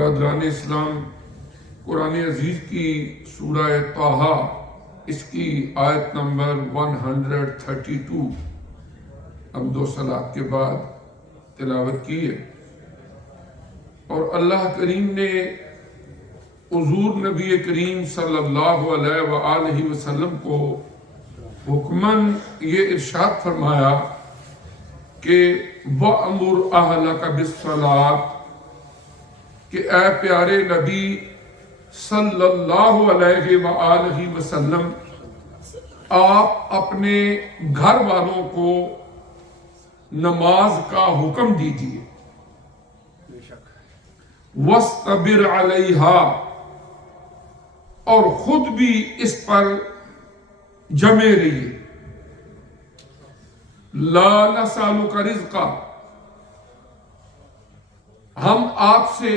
برادران اسلام، قرآن عزیز کی سورہ طٰہٰ اس کی آیت نمبر 132 حمد و صلات کے بعد تلاوت کی ہے، اور اللہ کریم نے حضور نبی کریم صلی اللہ علیہ وآلہ وسلم کو حکماً یہ ارشاد فرمایا کہ وَأْمُرْ أَهْلَكَ بِالصَّلَاةِ، کہ اے پیارے نبی صلی اللہ علیہ وآلہ وسلم، آپ اپنے گھر والوں کو نماز کا حکم دیجیے۔ وَاسْتَبِرْ عَلَيْهَا، اور خود بھی اس پر جمے رہیے۔ لَا نَسْأَلُكَ رِزْقًا، ہم آپ سے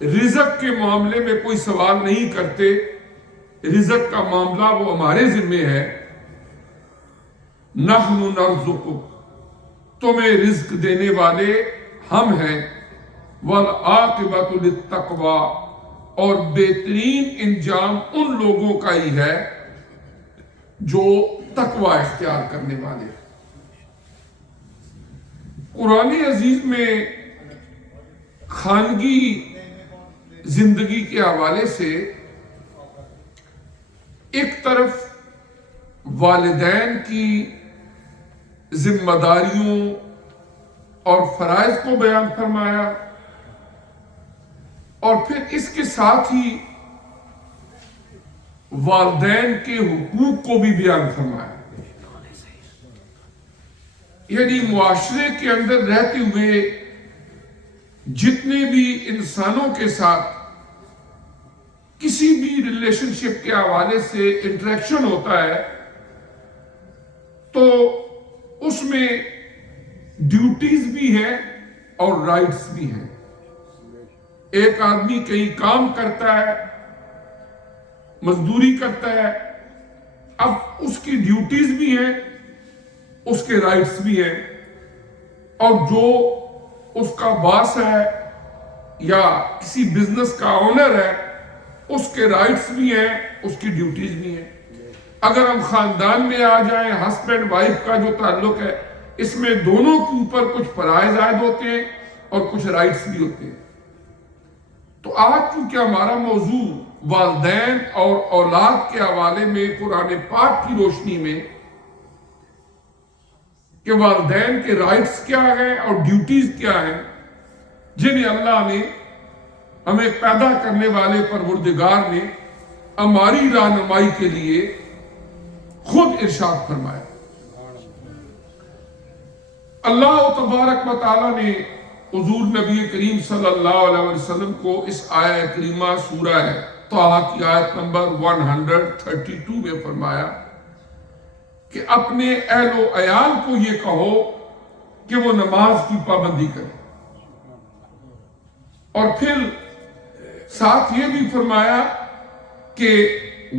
رزق کے معاملے میں کوئی سوال نہیں کرتے، رزق کا معاملہ وہ ہمارے ذمے ہے۔ نَحْنُ نَرْزُقُكَ، تمہیں رزق دینے والے ہم ہیں۔ وَالْعَاقِبَةُ لِلتَّقْوَىٰ، اور بہترین انجام ان لوگوں کا ہی ہے جو تقوی اختیار کرنے والے ہیں۔ قرآن عزیز میں خانگی زندگی کے حوالے سے ایک طرف والدین کی ذمہ داریوں اور فرائض کو بیان فرمایا، اور پھر اس کے ساتھ ہی والدین کے حقوق کو بھی بیان فرمایا۔ یعنی معاشرے کے اندر رہتے ہوئے جتنے بھی انسانوں کے ساتھ کسی بھی ریلیشن شپ کے حوالے سے انٹریکشن ہوتا ہے تو اس میں ڈیوٹیز بھی ہیں اور رائٹس بھی ہیں۔ ایک آدمی کہیں کام کرتا ہے، مزدوری کرتا ہے، اب اس کی ڈیوٹیز بھی ہیں، اس کے رائٹس بھی ہیں، اور جو اس کا باس ہے یا کسی بزنس کا اونر ہے، اس کے رائٹس بھی ہیں، اس کی ڈیوٹیز بھی ہیں۔ اگر ہم خاندان میں آ جائیں، ہسبینڈ وائف کا جو تعلق ہے، اس میں دونوں کے اوپر کچھ فرائض عائد ہوتے ہیں اور کچھ رائٹس بھی ہوتے ہیں۔ تو آج چونکہ ہمارا موضوع والدین اور اولاد کے حوالے میں قرآن پاک کی روشنی میں کہ والدین کے رائٹس کیا ہیں اور ڈیوٹیز کیا ہیں جنہیں اللہ نے ہمیں پیدا کرنے والے پروردگار نے ہماری رہنمائی کے لیے خود ارشاد فرمایا۔ اللہ تبارک و تعالیٰ نے حضور نبی کریم صلی اللہ علیہ وسلم کو اس آیہ کریمہ سورہ طٰہٰ کی آیت نمبر 132 میں فرمایا کہ اپنے اہل و عیال کو یہ کہو کہ وہ نماز کی پابندی کریں، اور پھر ساتھ یہ بھی فرمایا کہ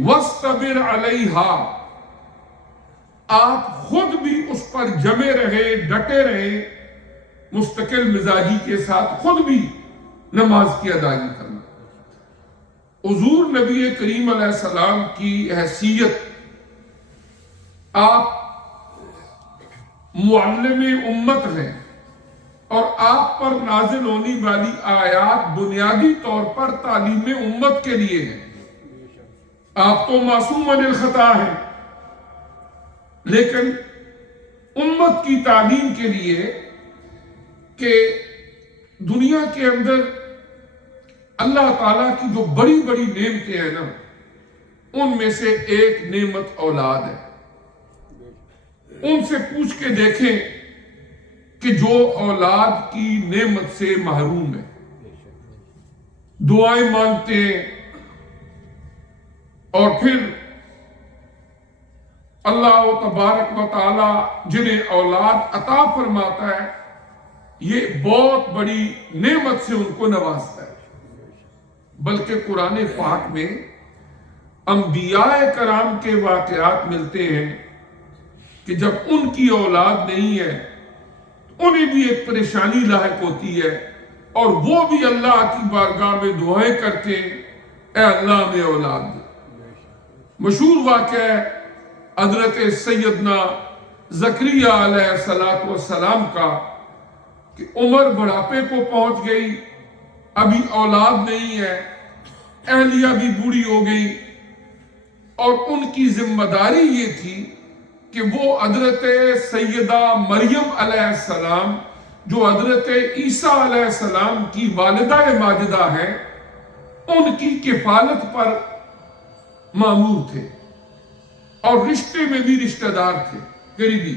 وَاسْتَبِرْ عَلَيْهَا، آپ خود بھی اس پر جمے رہے، ڈٹے رہے، مستقل مزاجی کے ساتھ خود بھی نماز کی ادائیگی کرنا۔ حضور نبی کریم علیہ السلام کی حیثیت، آپ معلم امت ہیں، اور آپ پر نازل ہونے والی آیات بنیادی طور پر تعلیم امت کے لیے ہیں۔ آپ تو معصوم عن الخطا ہیں، لیکن امت کی تعلیم کے لیے کہ دنیا کے اندر اللہ تعالیٰ کی جو بڑی بڑی نعمتیں ہیں نا، ان میں سے ایک نعمت اولاد ہے۔ ان سے پوچھ کے دیکھیں کہ جو اولاد کی نعمت سے محروم ہے، دعائیں مانگتے ہیں، اور پھر اللہ تبارک و تعالیٰ جنہیں اولاد عطا فرماتا ہے، یہ بہت بڑی نعمت سے ان کو نوازتا ہے۔ بلکہ قرآن پاک میں انبیاء کرام کے واقعات ملتے ہیں کہ جب ان کی اولاد نہیں ہے انہیں بھی ایک پریشانی لاحق ہوتی ہے، اور وہ بھی اللہ کی بارگاہ میں دعائیں کرتے ہیں، اے اللہ میں اولاد دے۔ مشہور واقعہ ہے حضرت سیدنا زکریا علیہ السلام کا کہ عمر بڑھاپے کو پہنچ گئی، ابھی اولاد نہیں ہے، اہلیہ بھی بوڑھی ہو گئی، اور ان کی ذمہ داری یہ تھی کہ وہ حضرت سیدہ مریم علیہ السلام جو حضرت عیسیٰ علیہ السلام کی والدہ ماجدہ ہے ان کی کفالت پر مامور تھے، اور رشتے میں بھی رشتہ دار تھے قریبی۔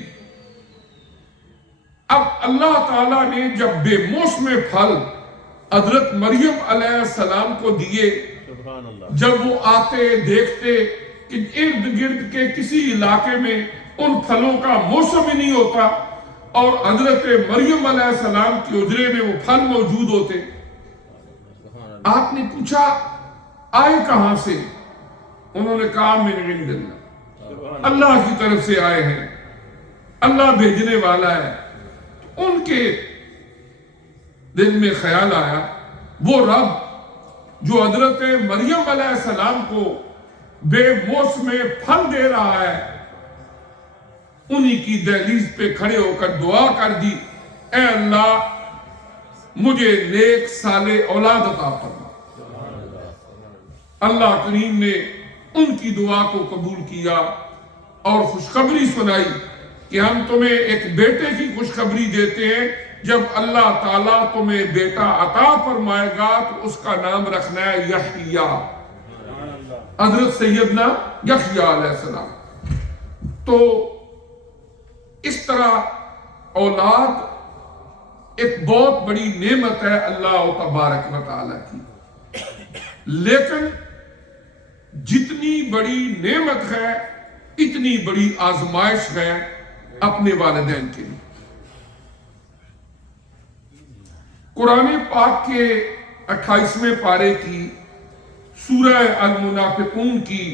اب اللہ تعالیٰ نے جب بے موسم پھل حضرت مریم علیہ السلام کو دیے، جب وہ آتے دیکھتے کہ ارد گرد کے کسی علاقے میں ان پھلوں کا موسم ہی نہیں ہوتا، اور حضرت مریم علیہ السلام کے حجرے میں وہ پھل موجود ہوتے، آپ نے پوچھا آئے کہاں سے؟ انہوں نے کہا من عند اللہ، اللہ کی طرف سے آئے ہیں، اللہ بھیجنے والا ہے۔ ان کے دل میں خیال آیا وہ رب جو حضرت مریم علیہ السلام کو بے موسم پھل دے رہا ہے، انہی کی دہلیز پہ کھڑے ہو کر دعا کر دی، اے اللہ مجھے نیک صالح اولاد عطا فرما۔ اللہ کریم نے ان کی دعا کو قبول کیا اور خوشخبری سنائی کہ ہم تمہیں ایک بیٹے کی خوشخبری دیتے ہیں، جب اللہ تعالیٰ تمہیں بیٹا عطا فرمائے گا تو اس کا نام رکھنا ہے یحییٰ، حضرت سیدنا یحییٰ علیہ السلام۔ تو اس طرح اولاد ایک بہت بڑی نعمت ہے اللہ تبارک و تعالیٰ کی، لیکن جتنی بڑی نعمت ہے اتنی بڑی آزمائش ہے اپنے والدین کے لیے۔ قرآن پاک کے 28ویں پارے کی سورہ المنافقون کی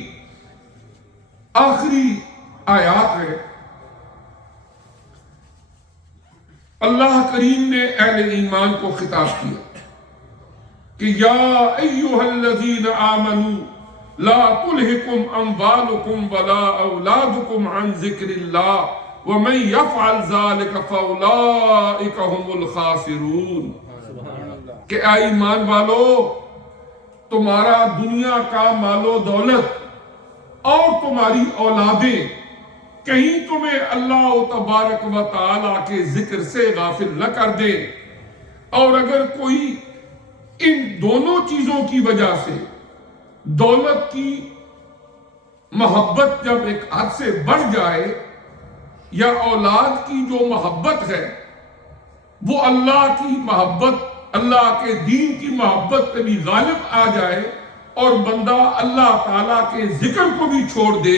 آخری آیات ہے، اللہ کریم نے اہل ایمان کو خطاب کیا کہ یا ایھا الذین آمنوا لا تلہکم اموالکم ولا اولادکم عن ذکر اللہ ومن یفعل ذلک فاولئک هم الخاسرون۔ کہ اے ایمان والو، تمہارا دنیا کا مال و دولت اور تمہاری اولادیں کہیں تمہیں اللہ تبارک و تعالیٰ کے ذکر سے غافل نہ کر دے، اور اگر کوئی ان دونوں چیزوں کی وجہ سے دولت کی محبت جب ایک حد سے بڑھ جائے یا اولاد کی جو محبت ہے وہ اللہ کی محبت، اللہ کے دین کی محبت پہ بھی غالب آ جائے اور بندہ اللہ تعالیٰ کے ذکر کو بھی چھوڑ دے،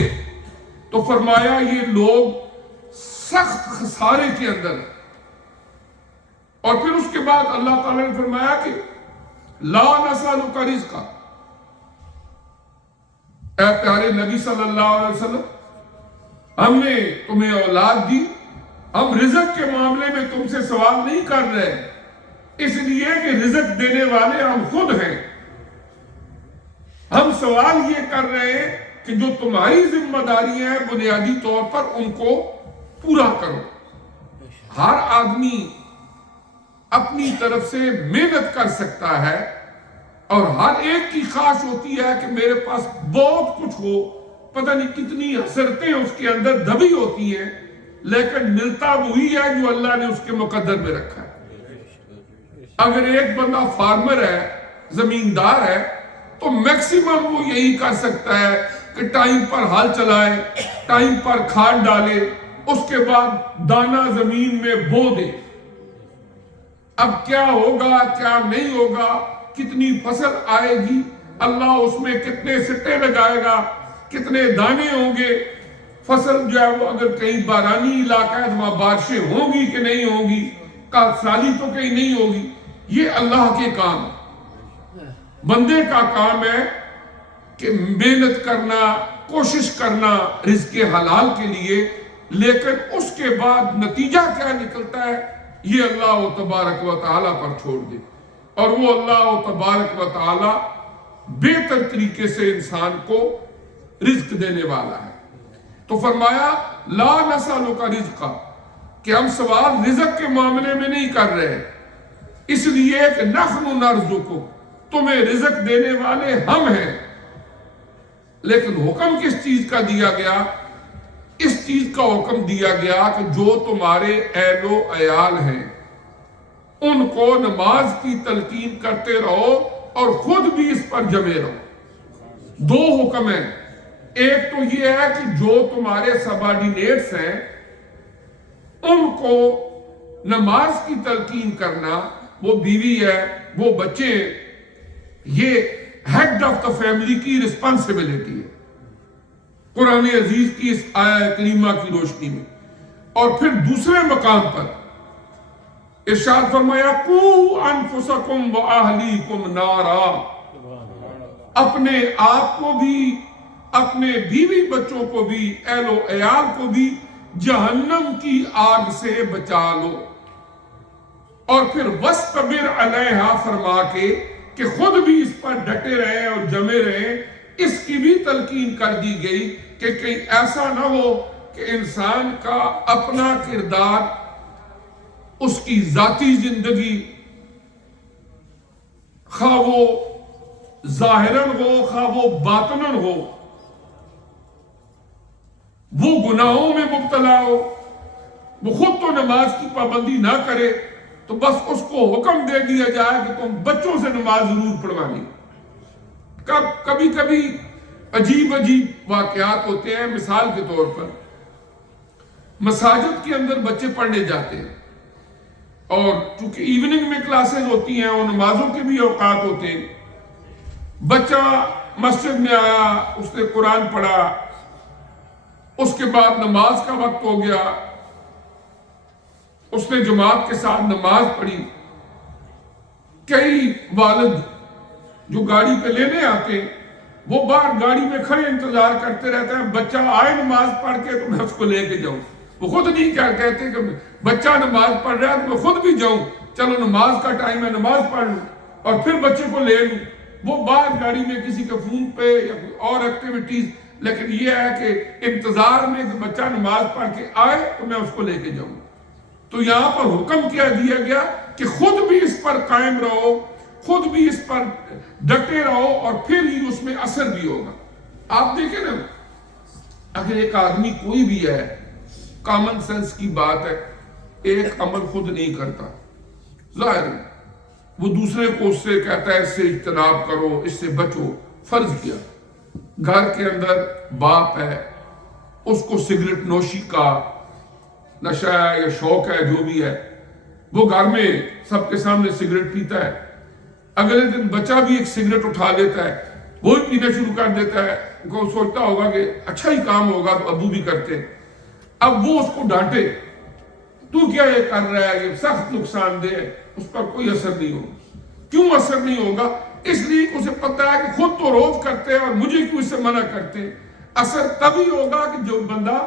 تو فرمایا یہ لوگ سخت خسارے کے اندر ہیں۔ اور پھر اس کے بعد اللہ تعالیٰ نے فرمایا کہ لا نسألک رزقا، اے پیارے نبی صلی اللہ علیہ وسلم، ہم نے تمہیں اولاد دی، ہم رزق کے معاملے میں تم سے سوال نہیں کر رہے، اس لیے کہ رزق دینے والے ہم خود ہیں۔ ہم سوال یہ کر رہے ہیں کہ جو تمہاری ذمہ داریاں ہیں بنیادی طور پر ان کو پورا کرو۔ ہر آدمی اپنی طرف سے محنت کر سکتا ہے، اور ہر ایک کی خواہش ہوتی ہے کہ میرے پاس بہت کچھ ہو، پتہ نہیں کتنی حسرتیں اس کے اندر دبی ہوتی ہیں، لیکن ملتا وہی ہے جو اللہ نے اس کے مقدر میں رکھا ہے۔ اگر ایک بندہ فارمر ہے، زمیندار ہے، تو میکسیمم وہ یہی کر سکتا ہے کہ ٹائم پر ہل چلائے، ٹائم پر کھاد ڈالے، اس کے بعد دانہ زمین میں بو دے۔ اب کیا ہوگا کیا نہیں ہوگا، کتنی فصل آئے گی، اللہ اس میں کتنے سٹے لگائے گا، کتنے دانے ہوں گے، فصل جو ہے وہ اگر کہیں بارانی علاقہ ہے تو وہاں بارشیں ہوں گی کہ نہیں ہوں گی، سالی تو کہیں نہیں ہوگی، یہ اللہ کے کام ہے۔ بندے کا کام ہے کہ محنت کرنا، کوشش کرنا رزق حلال کے لیے، لیکن اس کے بعد نتیجہ کیا نکلتا ہے یہ اللہ تبارک و تعالیٰ پر چھوڑ دے۔ اور وہ اللہ تبارک و تعالی بہتر طریقے سے انسان کو رزق دینے والا ہے۔ تو فرمایا لا نسألک رزقا، کہ ہم سوال رزق کے معاملے میں نہیں کر رہے، اس لیے کہ نحن نرزقک، تمہیں رزق دینے والے ہم ہیں۔ لیکن حکم کس چیز کا دیا گیا؟ اس چیز کا حکم دیا گیا کہ جو تمہارے اہل و عیال ہیں ان کو نماز کی تلقین کرتے رہو اور خود بھی اس پر جمے رہو۔ دو حکم ہیں، ایک تو یہ ہے کہ جو تمہارے سبارڈینیٹس ہیں ان کو نماز کی تلقین کرنا، وہ بیوی ہے، وہ بچے، یہ ہیڈ آف دا فیملی کی رسپانسبلٹی ہے قرآن عزیز کی اس آیہ کریمہ کی روشنی میں۔ اور پھر دوسرے مقام پر ارشاد فرمایا قُوا أَنفُسَكُمْ وَأَهْلِيكُمْ نَارًا، اپنے آپ کو بھی، اپنے بیوی بچوں کو بھی، اہل و عیال کو بھی جہنم کی آگ سے بچا لو۔ اور پھر وَاسْتَبِرْ عَلَيْهَا فرما کے کہ خود بھی اس پر ڈٹے رہے اور جمے رہے، اس کی بھی تلقین کر دی گئی کہ کہیں ایسا نہ ہو کہ انسان کا اپنا کردار، اس کی ذاتی زندگی، خواہ وہ ظاہراً ہو خواہ وہ باطناً ہو، وہ گناہوں میں مبتلا ہو، وہ خود تو نماز کی پابندی نہ کرے تو بس اس کو حکم دے دیا جائے کہ تم بچوں سے نماز ضرور پڑھوانی۔ کبھی کبھی عجیب واقعات ہوتے ہیں، مثال کے طور پر مساجد کے اندر بچے پڑھنے جاتے ہیں اور چونکہ ایوننگ میں کلاسز ہوتی ہیں اور نمازوں کے بھی اوقات ہوتے ہیں، بچہ مسجد میں آیا، اس نے قرآن پڑھا، اس کے بعد نماز کا وقت ہو گیا، اس نے جماعت کے ساتھ نماز پڑھی۔ کئی والد جو گاڑی پہ لینے آتے ہیں وہ باہر گاڑی میں کھڑے انتظار کرتے رہتے ہیں بچہ آئے نماز پڑھ کے تو میں اس کو لے کے جاؤں۔ وہ خود نہیں کیا کہتے کہ بچہ نماز پڑھ رہا ہے تو میں خود بھی جاؤں، چلو نماز کا ٹائم ہے نماز پڑھ لوں اور پھر بچے کو لے لوں۔ وہ باہر گاڑی میں کسی کے فون پہ یا اور ایکٹیویٹیز، لیکن یہ ہے کہ انتظار میں کہ بچہ نماز پڑھ کے آئے تو میں اس کو لے کے جاؤں۔ تو یہاں پر حکم کیا دیا گیا کہ خود بھی اس پر قائم رہو، خود بھی اس پر ڈٹے رہو اور پھر ہی اس میں اثر بھی ہوگا۔ آپ دیکھیں نا، اگر ایک آدمی کوئی بھی ہے، کامن سینس کی بات ہے، ایک عمل خود نہیں کرتا، ظاہر ہے وہ دوسرے کو اس سے کہتا ہے اس سے اجتناب کرو، اس سے بچو۔ فرض کیا گھر کے اندر باپ ہے، اس کو سگریٹ نوشی کا نشہ ہے یا شوق ہے، جو بھی ہے، وہ گھر میں سب کے سامنے سگریٹ پیتا ہے، اگلے دن بچہ بھی ایک سگریٹ اٹھا لیتا ہے، وہ بھی پینا شروع کر دیتا ہے، وہ سوچتا ہوگا کہ اچھا ہی کام ہوگا تو ابو بھی کرتے ہیں۔ اب وہ اس کو ڈانٹے، تو کیا یہ کر رہا ہے، یہ سخت نقصان دہ ہے، اس پر کوئی اثر نہیں ہوگا۔ کیوں اثر نہیں ہوگا؟ اس لیے کہ اسے پتہ ہے کہ خود تو روز کرتے ہیں اور مجھے کیوں اس سے منع کرتے ہیں۔ اثر تبھی ہوگا کہ جو بندہ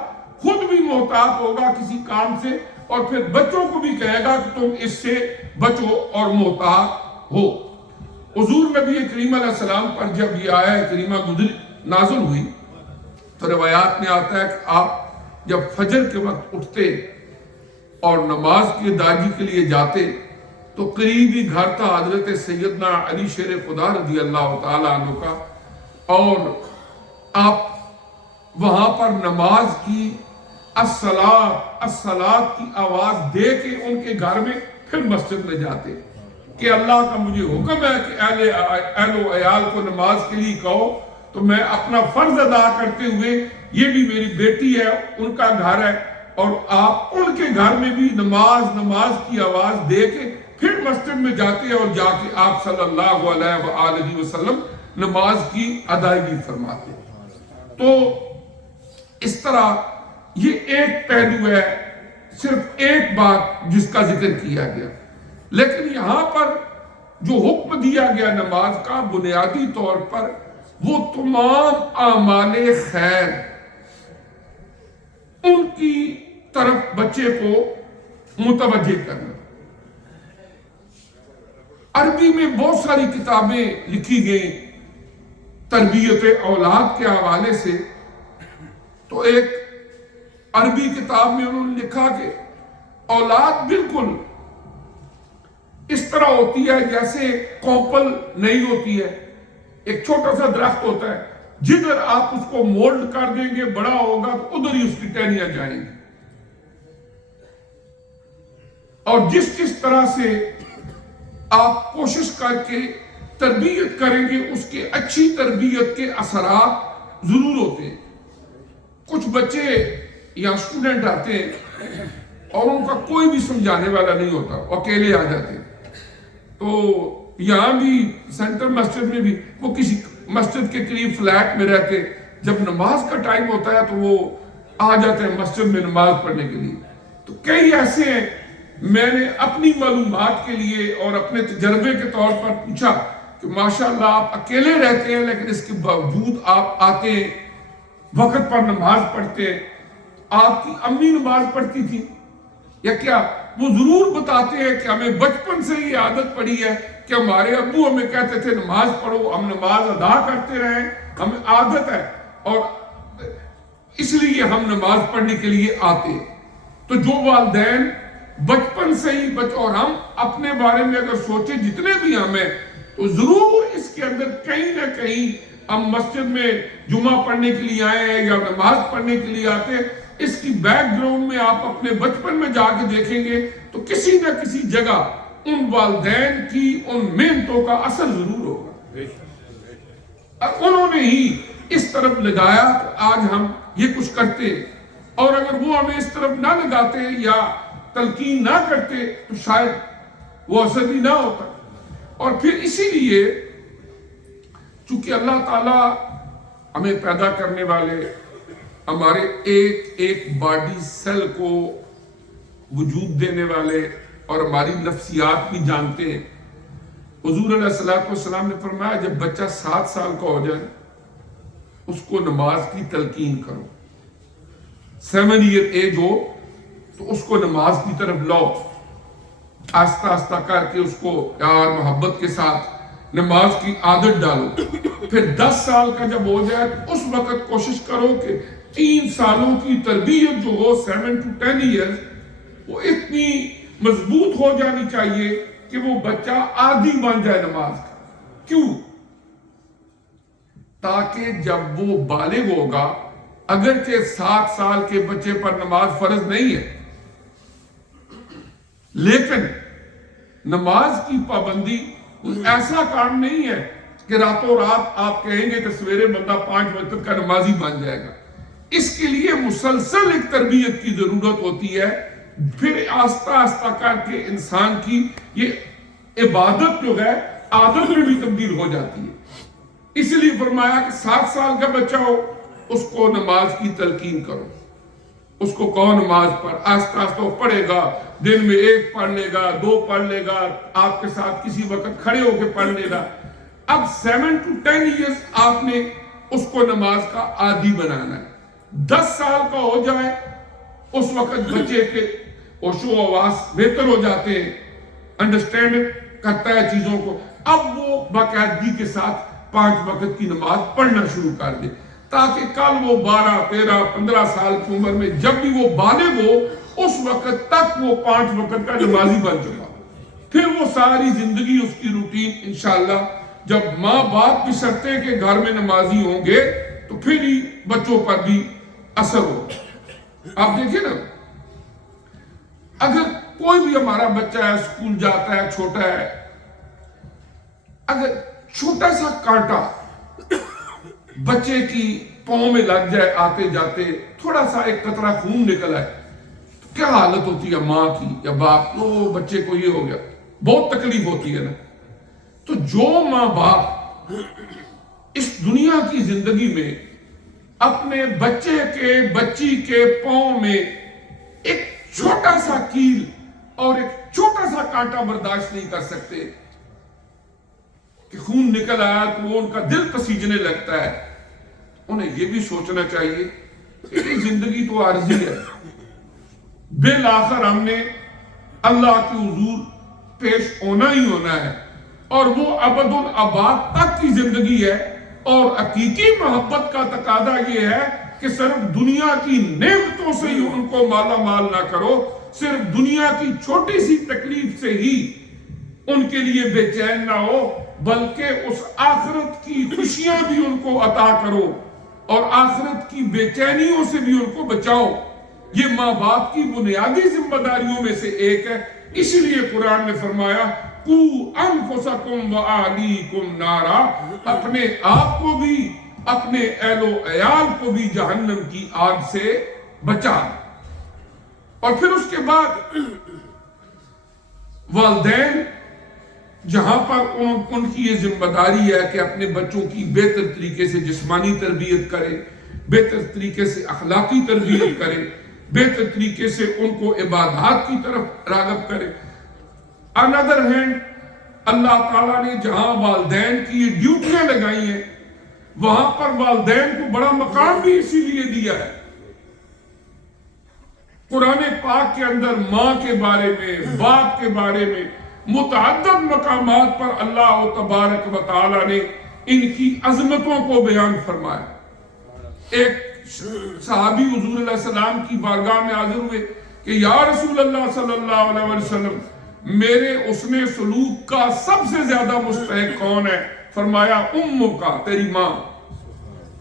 خود بھی محتاط ہوگا کسی کام سے اور پھر بچوں کو بھی کہے گا کہ تم اس سے بچو اور محتاط ہو۔ حضور نبی کریم علیہ السلام پر جب یہ آیہ کریمہ نازل ہوئی تو روایات میں آتا ہے کہ آپ جب فجر کے وقت اٹھتے اور نماز کی ادائیگی کے لیے جاتے تو قریبی گھر تھا حضرت سیدنا علی شیر خدا رضی اللہ تعالیٰ عنہ کا، اور آپ وہاں پر نماز کی الصلاۃ کی آواز دے کے ان کے گھر میں پھر مسجد میں جاتے کہ اللہ کا مجھے حکم ہے کہ اہل و عیال کو نماز کے لیے کہو، تو میں اپنا فرض ادا کرتے ہوئے، یہ بھی میری بیٹی ہے، ان کا گھر ہے، اور آپ ان کے گھر میں بھی نماز کی آواز دے کے پھر مسجد میں جاتے اور جا کے آپ صلی اللہ علیہ وآلہ وسلم نماز کی ادائیگی فرماتے۔ تو اس طرح یہ ایک پہلو ہے، صرف ایک بات جس کا ذکر کیا گیا، لیکن یہاں پر جو حکم دیا گیا نماز کا بنیادی طور پر وہ تمام اعمال خیر ان کی طرف بچے کو متوجہ کرنا۔ عربی میں بہت ساری کتابیں لکھی گئیں تربیت اولاد کے حوالے سے. تو ایک عربی کتاب میں انہوں نے لکھا کہ اولاد بالکل اس طرح ہوتی ہے جیسے کوپل نہیں ہوتی ہے. ایک چھوٹا سا درخت ہوتا ہے، جدھر آپ اس کو مولڈ کر دیں گے بڑا ہوگا تو ادھر ہی اس کی ٹہنیاں جائیں گی. اور جس طرح سے آپ کوشش کر کے تربیت کریں گے اس کے اچھی تربیت کے اثرات ضرور ہوتے ہیں. کچھ بچے یا اسٹوڈنٹ آتے ہیں اور ان کا کوئی بھی سمجھانے والا نہیں ہوتا، اکیلے آ جاتے ہیں. تو یہاں بھی سینٹر مسجد میں بھی وہ کسی مسجد کے قریب فلیٹ میں رہتے، جب نماز کا ٹائم ہوتا ہے تو وہ آ جاتے ہیں مسجد میں نماز پڑھنے کے لیے. تو کئی ایسے ہیں، میں نے اپنی معلومات کے لیے اور اپنے تجربے کے طور پر پوچھا کہ ماشاءاللہ آپ اکیلے رہتے ہیں لیکن اس کے باوجود آپ آتے ہیں، وقت پر نماز پڑھتے ہیں. آپ کی امی نماز پڑھتی تھی یا کیا؟ وہ ضرور بتاتے ہیں کہ ہمیں بچپن سے یہ عادت پڑی ہے کہ ہمارے ابو ہمیں کہتے تھے نماز پڑھو، ہم نماز ادا کرتے رہے، ہمیں عادت ہے اور اس لیے ہم نماز پڑھنے کے لیے آتے. تو جو والدین بچپن سے ہی اور ہم اپنے بارے میں اگر سوچیں جتنے بھی ہمیں، تو ضرور اس کے اندر کہیں نہ کہیں ہم مسجد میں جمعہ پڑھنے کے لیے آئے ہیں یا نماز پڑھنے کے لیے آتے ہیں. اس کی بیک گراؤنڈ میں آپ اپنے بچپن میں جا کے دیکھیں گے تو کسی نہ کسی جگہ ان والدین کی ان محنتوں کا اثر ضرور ہوگا. انہوں نے ہی اس طرف لگایا تو آج ہم یہ کچھ کرتے، اور اگر وہ ہمیں اس طرف نہ لگاتے یا تلقین نہ کرتے تو شاید وہ اثر بھی نہ ہوتا. اور پھر اسی لیے چونکہ اللہ تعالیٰ ہمیں پیدا کرنے والے ہمارے ایک ایک باڈی سیل کو وجود دینے والے اور ہماری نفسیات بھی جانتے ہیں. حضور علیہ السلام نے فرمایا جب بچہ 7 سال کا ہو جائے اس کو نماز کی تلقین کرو. 7 ایئر ایج ہو تو اس کو نماز کی طرف لاؤ، آہستہ آہستہ کر کے اس کو پیار محبت کے ساتھ نماز کی عادت ڈالو. پھر 10 سال کا جب ہو جائے تو اس وقت کوشش کرو کہ 3 سالوں کی تربیت جو ہو 7 to 10 ایئرز وہ اتنی مضبوط ہو جانی چاہیے کہ وہ بچہ عادی بن جائے نماز کا. کیوں؟ تاکہ جب وہ بالغ ہوگا، اگرچہ 7 سال کے بچے پر نماز فرض نہیں ہے لیکن نماز کی پابندی ایسا کام نہیں ہے کہ راتوں رات آپ کہیں گے کہ سویرے بندہ 5 وقت کا نمازی بن جائے گا. اس کے لیے مسلسل ایک تربیت کی ضرورت ہوتی ہے. پھر آہستہ آہستہ کر کے انسان کی یہ عبادت جو ہے عادت میں بھی تبدیل ہو جاتی ہے. اس لیے فرمایا کہ 7 سال کا بچہ ہو اس کو نماز کی تلقین کرو، اس کو کہو نماز پڑھ. آہستہ آہستہ وہ پڑھے گا، دن میں 1 پڑھ لے گا، 2 پڑھ لے گا، آپ کے ساتھ کسی وقت کھڑے ہو کے پڑھ لے گا. اب 7 to 10 ایئرز آپ نے اس کو نماز کا عادی بنانا ہے. 10 سال کا ہو جائے اس وقت بچے کے ہوش و حواس بہتر ہو جاتے ہیں، انڈرسٹینڈ کرتا ہے چیزوں کو. اب وہ باقاعدگی کے ساتھ 5 وقت کی نماز پڑھنا شروع کر دے، تاکہ کل وہ 12 13 15 سال کی عمر میں جب بھی وہ بالغ ہو اس وقت تک وہ 5 وقت کا نمازی بن چکا. پھر وہ ساری زندگی اس کی روٹین انشاءاللہ جب ماں باپ بھی شرطیں کہ گھر میں نمازی ہوں گے تو پھر ہی بچوں پر بھی اثر ہو. آپ دیکھیں نا، اگر کوئی بھی ہمارا بچہ ہے اسکول جاتا ہے چھوٹا ہے، اگر چھوٹا سا کانٹا بچے کی پاؤں میں لگ جائے آتے جاتے، تھوڑا سا ایک قطرہ خون نکل آئے، تو کیا حالت ہوتی ہے ماں کی یا باپ؟ تو بچے کو یہ ہو گیا، بہت تکلیف ہوتی ہے نا. تو جو ماں باپ اس دنیا کی زندگی میں اپنے بچے کے بچی کے پاؤں میں ایک چھوٹا سا کیل اور ایک چھوٹا سا کانٹا برداشت نہیں کر سکتے کہ خون نکل آیا تو وہ ان کا دل پسیجنے لگتا ہے، انہیں یہ بھی سوچنا چاہیے کہ یہ زندگی تو عارضی ہے، بالآخر ہم نے اللہ کے حضور پیش ہونا ہی ہونا ہے. اور وہ ابد الآباد تک کی زندگی ہے، اور حقیقی محبت کا تقاضا یہ ہے کہ صرف دنیا کی نعمتوں سے ہی ان کو مالا مال نہ کرو، صرف دنیا کی چھوٹی سی تکلیف سے ہی ان کے لیے بے چین نہ ہو، بلکہ اس آخرت کی خوشیاں بھی ان کو عطا کرو اور آخرت کی بے چینیوں سے بھی ان کو بچاؤ۔ یہ ماں باپ کی بنیادی ذمہ داریوں میں سے ایک ہے۔ اس لیے قرآن نے فرمایا قُوا أَنفُسَكُمْ وَأَهْلِيكُمْ نَارًا، اپنے آپ کو بھی اپنے اہل و عیال کو بھی جہنم کی آگ سے بچا۔ اور پھر اس کے بعد والدین جہاں پر ان کی یہ ذمہ داری ہے کہ اپنے بچوں کی بہتر طریقے سے جسمانی تربیت کرے، بہتر طریقے سے اخلاقی تربیت کرے، بہتر طریقے سے ان کو عبادات کی طرف راغب کرے۔ another hand اللہ تعالیٰ نے جہاں والدین کی یہ ڈیوٹیاں لگائی ہیں، وہاں پر والدین کو بڑا مقام بھی اسی لیے دیا ہے۔ قرآن پاک کے اندر ماں کے بارے میں، باپ کے بارے میں متعدد مقامات پر اللہ تبارک و تعالیٰ نے ان کی عظمتوں کو بیان فرمایا۔ ایک صحابی حضور علیہ السلام کی بارگاہ میں حاضر ہوئے کہ یا رسول اللہ صلی اللہ علیہ وسلم، میرے حسن سلوک کا سب سے زیادہ مستحق کون ہے؟ فرمایا امو کا، تیری ماں۔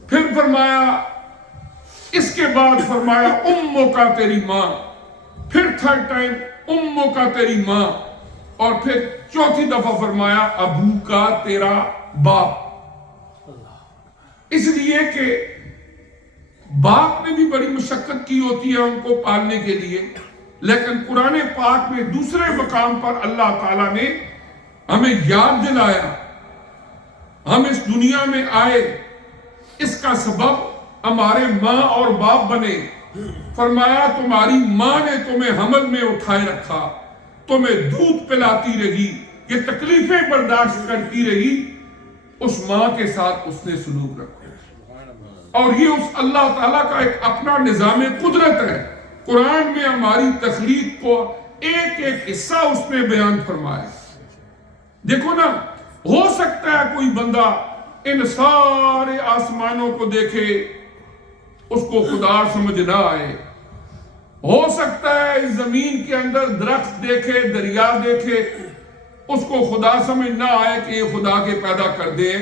پھر فرمایا اس کے بعد فرمایا امو کا، تیری ماں۔ پھر تھرڈ ٹائم امو کا، تیری ماں۔ اور پھر چوتھی دفعہ فرمایا ابو کا، تیرا باپ۔ اس لیے کہ باپ نے بھی بڑی مشقت کی ہوتی ہے ان کو پالنے کے لیے، لیکن قرآن پاک میں دوسرے مقام پر اللہ تعالیٰ نے ہمیں یاد دلایا، ہم اس دنیا میں آئے، اس کا سبب ہمارے ماں اور باپ بنے۔ فرمایا تمہاری ماں نے تمہیں حمل میں اٹھائے رکھا، تمہیں دودھ پلاتی رہی، یہ تکلیفیں برداشت کرتی رہی، اس ماں کے ساتھ اس نے سلوک رکھا۔ اور یہ اس اللہ تعالیٰ کا ایک اپنا نظام قدرت ہے۔ قرآن میں ہماری تخلیق کو ایک ایک حصہ اس نے بیان فرمایا۔ دیکھو نا، ہو سکتا ہے کوئی بندہ ان سارے آسمانوں کو دیکھے، اس کو خدا سمجھ نہ آئے۔ ہو سکتا ہے اس زمین کے اندر درخت دیکھے، دریا دیکھے، اس کو خدا سمجھ نہ آئے کہ یہ خدا کے پیدا کر دے،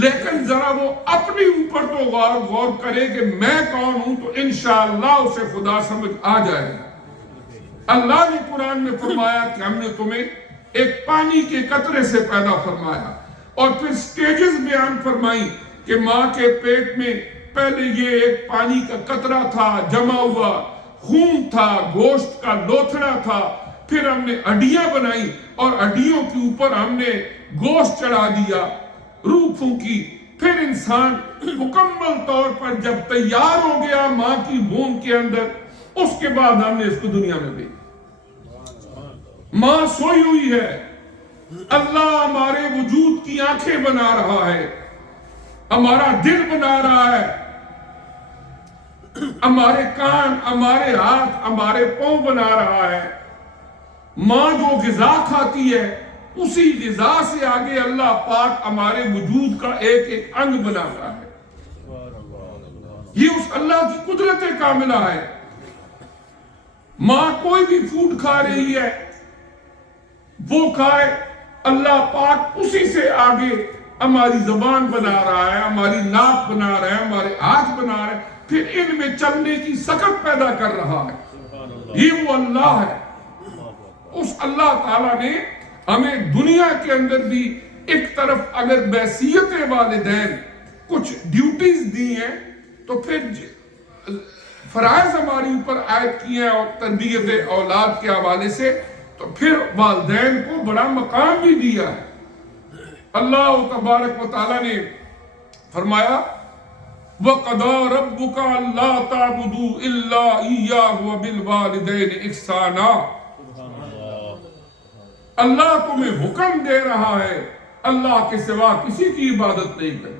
لیکن ذرا وہ اپنی اوپر تو غور کرے کہ میں کون ہوں، تو انشاءاللہ اسے خدا سمجھ آ جائے گا۔ اللہ نے قرآن میں فرمایا کہ ہم نے تمہیں ایک پانی کے قطرے سے پیدا فرمایا، اور پھر سٹیجز بیان فرمائی کہ ماں کے پیٹ میں پہلے یہ ایک پانی کا قطرہ تھا، جمع ہوا خون تھا، گوشت کا لوتھڑا تھا، پھر ہم نے ہڈیاں بنائی اور ہڈیوں کے اوپر ہم نے گوشت چڑھا دیا، روح پھونکی، پھر انسان مکمل طور پر جب تیار ہو گیا ماں کی بون کے اندر، اس کے بعد ہم نے اس کو دنیا میں بھیجا۔ ماں سوئی ہوئی ہے، اللہ ہمارے وجود کی آنکھیں بنا رہا ہے، ہمارا دل بنا رہا ہے، ہمارے کان، ہمارے ہاتھ، ہمارے پاؤں بنا رہا ہے۔ ماں جو غذا کھاتی ہے، اسی غذا سے آگے اللہ پاک ہمارے وجود کا ایک ایک انگ بناتا ہے۔ یہ اس اللہ کی قدرت کاملہ ہے۔ ماں کوئی بھی فوڈ کھا رہی ہے، وہ کھائے، اللہ پاک اسی سے آگے ہماری زبان بنا رہا ہے، ہماری ناک بنا رہا ہے، ہمارے ہاتھ بنا رہا ہے، پھر ان میں چلنے کی سکت پیدا کر رہا ہے۔ یہ وہ اللہ ہے۔ اس اللہ تعالیٰ نے ہمیں دنیا کے اندر بھی ایک طرف اگر بحیثیت والدین کچھ ڈیوٹیز دی ہیں، تو پھر فرائض ہماری اوپر عائد کیے ہیں، اور تربیت اولاد کے حوالے سے تو پھر والدین کو بڑا مقام بھی دیا ہے۔ اللہ تبارک و تعالیٰ نے فرمایا وَقَضَىٰ رَبُّكَ أَلَّا تَعْبُدُوا إِلَّا إِيَّاهُ وَبِالْوَالِدَيْنِ إِحْسَانًا۔ اللہ تمہیں حکم دے رہا ہے اللہ کے سوا کسی کی عبادت نہیں کرے،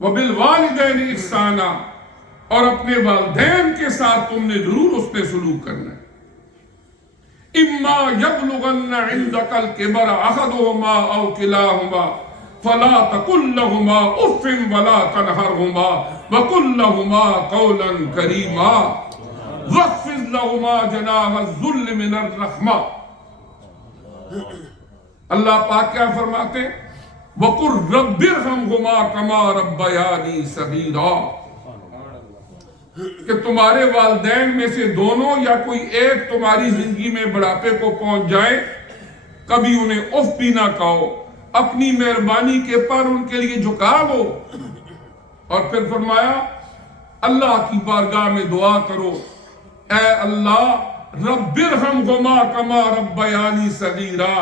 وَبِالْوَالِدَيْنِ إِحْسَانًا، اور اپنے والدین کے ساتھ تم نے ضرور اس نے سلوک کرنا ہے۔ اما یبلغن عندک الکبر احدہما او کلاہما فلا تقل لہما اف ولا تنہرہما وقل لہما قولا کریما واخفض لہما جناح الذل من الرحمہ. اللہ پاک کیا فرماتے ہیں؟ وَقُلْ رَبِّ ارْحَمْهُمَا كَمَا رَبَّيَانِي صَغِيرًا، کہ تمہارے والدین میں سے دونوں یا کوئی ایک تمہاری زندگی میں بڑھاپے کو پہنچ جائے، کبھی انہیں اف بھی نہ کہو، اپنی مہربانی کے پر ان کے لیے جھکا لو. اور پھر فرمایا اللہ کی بارگاہ میں دعا کرو، اے اللہ رب ارحمہما کما ربیانی صغیرا،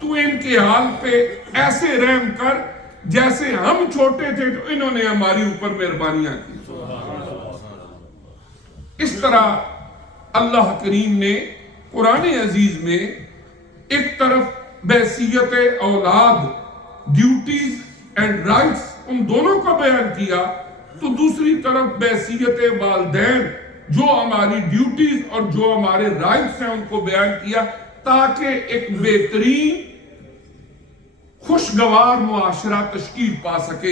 تو ان کے حال پہ ایسے رحم کر جیسے ہم چھوٹے تھے تو انہوں نے ہماری اوپر مہربانیاں کی. اس طرح اللہ کریم نے قرآن عزیز میں ایک طرف بحیثیت اولاد، ڈیوٹیز اینڈ رائٹس، ان دونوں کا بیان کیا، تو دوسری طرف بحیثیت والدین، جو ہماری ڈیوٹیز اور جو ہمارے رائٹس ہیں ان کو بیان کیا، تاکہ ایک بہترین خوشگوار معاشرہ تشکیل پا سکے.